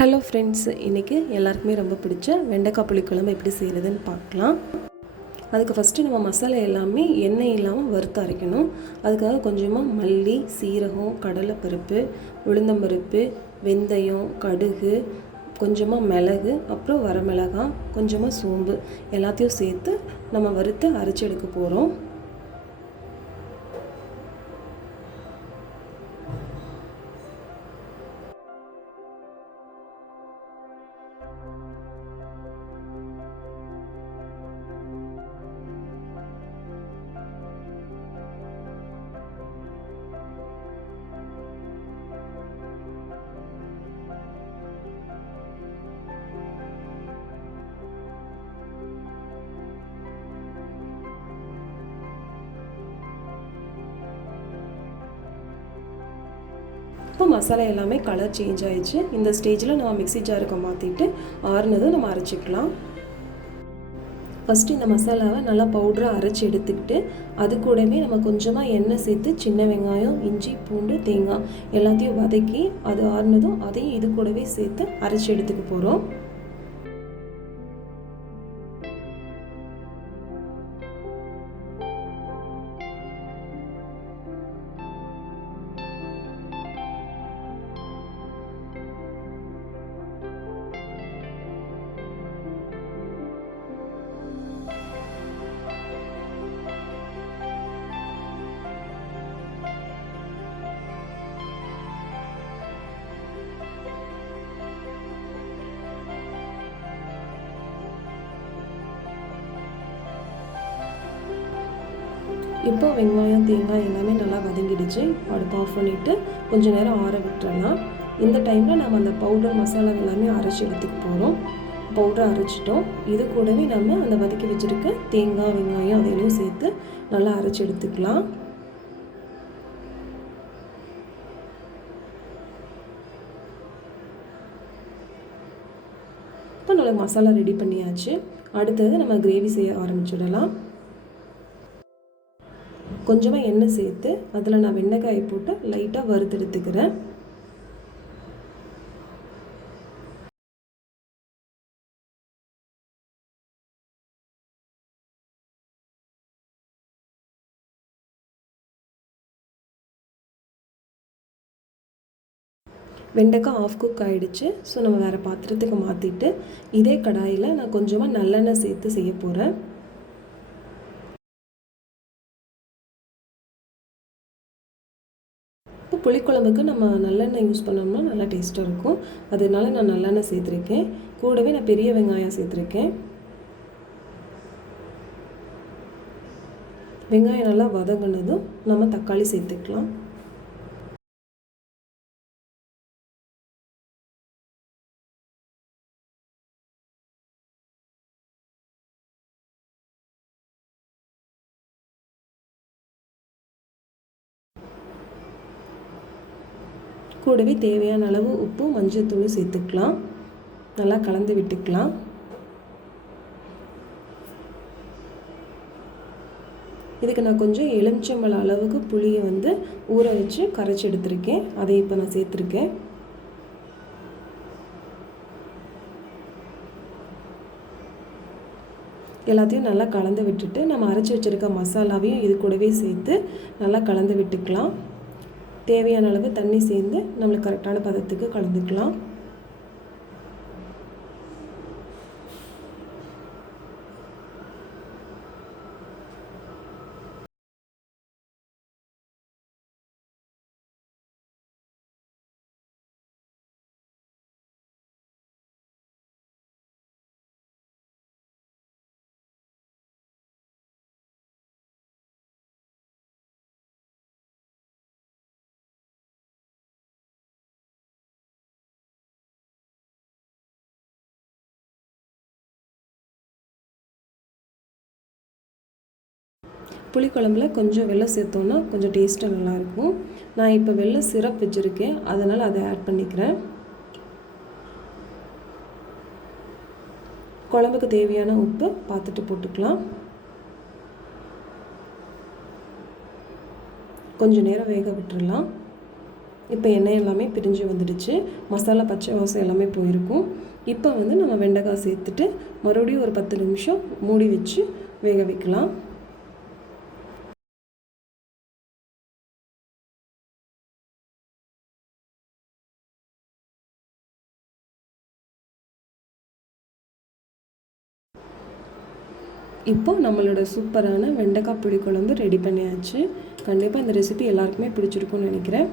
Hello friends, இன்றைக்கி எல்லாருக்குமே ரொம்ப பிடிச்ச வெண்டைக்காய் புளிக்குழம்பு எப்படி செய்கிறதுன்னு பார்க்கலாம். அதுக்கு ஃபஸ்ட்டு நம்ம மசாலா எல்லாமே எண்ணெய் இல்லாமல் வறுத்து அரைக்கணும். அதுக்காக கொஞ்சமாக மல்லி, சீரகம், கடலைப்பருப்பு, உளுந்தம்பருப்பு, வெந்தயம், கடுகு, கொஞ்சமாக மிளகு, அப்புறம் வரமிளகாய், கொஞ்சமாக சோம்பு எல்லாத்தையும் சேர்த்து நம்ம வறுத்து அரைச்சி எடுக்க போகிறோம். இப்போ மசாலா எல்லாமே கலர் சேஞ்ச் ஆகிடுச்சு. இந்த ஸ்டேஜில் நம்ம மிக்ஸி ஜாருக்கு மாற்றிட்டு ஆறுனதும் நம்ம அரைச்சிக்கலாம். ஃபஸ்ட்டு இந்த மசாலாவை நல்லா பவுடராக அரைச்சி எடுத்துக்கிட்டு அது கூடவே நம்ம கொஞ்சமாக எண்ணெய் சேர்த்து சின்ன வெங்காயம், இஞ்சி, பூண்டு, தேங்காய் எல்லாத்தையும் வதக்கி அது ஆறுனதும் அதையும் இது கூடவே சேர்த்து அரைச்சி எடுத்துக்க போகிறோம். இப்போ வெங்காயம், தேங்காய் எல்லாமே நல்லா வதங்கிடுச்சு. அடுப்பு ஆஃப் பண்ணிவிட்டு கொஞ்சம் நேரம் ஆற விட்டுறலாம். இந்த டைமில் நம்ம அந்த பவுடர் மசாலா எல்லாமே அரைச்சி எடுத்துக்க போகிறோம். பவுடரை அரைச்சிட்டோம். இது கூடவே நம்ம அந்த வதக்கி வச்சுருக்க தேங்காய், வெங்காயம் அதையும் சேர்த்து நல்லா அரைச்சி எடுத்துக்கலாம். இப்போ நல்லா மசாலா ரெடி பண்ணியாச்சு. அடுத்தது நம்ம கிரேவி செய்ய ஆரம்பிச்சிடலாம். கொஞ்சமாக எண்ணெய் சேர்த்து அதில் நான் வெண்டைக்காயை போட்டு லைட்டாக வறுத்து எடுத்துக்கிறேன். வெண்டைக்காய் ஆஃப் குக் ஆகிடுச்சு. ஸோ நம்ம வேறு பாத்திரத்துக்கு மாற்றிட்டு இதே கடாயில் நான் கொஞ்சமாக நல்லெண்ணெய் சேர்த்து செய்ய போகிறேன். இப்போ புளிக்குழம்புக்கு நம்ம நல்லெண்ணெய் யூஸ் பண்ணோம்னா நல்லா டேஸ்ட்டாக இருக்கும். அதனால நான் நல்லெண்ணெய் சேர்த்துருக்கேன். கூடவே நான் பெரிய வெங்காயம் சேர்த்துருக்கேன். வெங்காயம் நல்லா வதங்கினதும் நம்ம தக்காளி சேர்த்துக்கலாம். கூடவே தேவையான அளவு உப்பு, மஞ்சள் தூள் சேர்த்துக்கலாம். நல்லா கலந்து விட்டுக்கலாம். இதுக்கு நான் கொஞ்சம் எலுமிச்சம்பழம் அளவுக்கு புளியை ஊற வச்சு கரைச்சி எடுத்திருக்கேன். அதை இப்போ நான் சேர்த்துருக்கேன். எல்லாத்தையும் நல்லா கலந்து விட்டுட்டு நம்ம அரைச்சி வச்சுருக்க மசாலாவையும் இது கூடவே சேர்த்து நல்லா கலந்து விட்டுக்கலாம். தேவையான அளவு தண்ணி சேர்ந்து நம்மளுக்கு கரெக்டான பதத்துக்கு கலந்துக்கலாம். புளிக்குழம்புல கொஞ்சம் வெல்லம் சேர்த்தோன்னா கொஞ்சம் டேஸ்ட்டாக நல்லாயிருக்கும். நான் இப்போ வெல்லம் சிரப் வச்சுருக்கேன், அதனால் அதை ஆட் பண்ணிக்கிறேன். குழம்புக்கு தேவையான உப்பு பார்த்துட்டு போட்டுக்கலாம். கொஞ்சம் நேரம் வேக விட்டுறலாம். இப்போ எண்ணெய் எல்லாமே பிரிஞ்சு வந்துடுச்சு, மசாலா பச்சை வாசம் எல்லாமே போயிருக்கும். இப்போ வந்து நம்ம வெண்டைக்காய் சேர்த்துட்டு மறுபடியும் ஒரு 10 நிமிஷம் மூடி வச்சு வேக வைக்கலாம். இப்போ நம்மளோட சூப்பரான வெண்டைக்காய் புளிக்குழம்பு ரெடி பண்ணியாச்சு. கண்டிப்பாக இந்த ரெசிபி எல்லாருக்குமே பிடிச்சிருக்கும்னு நினைக்கிறேன்.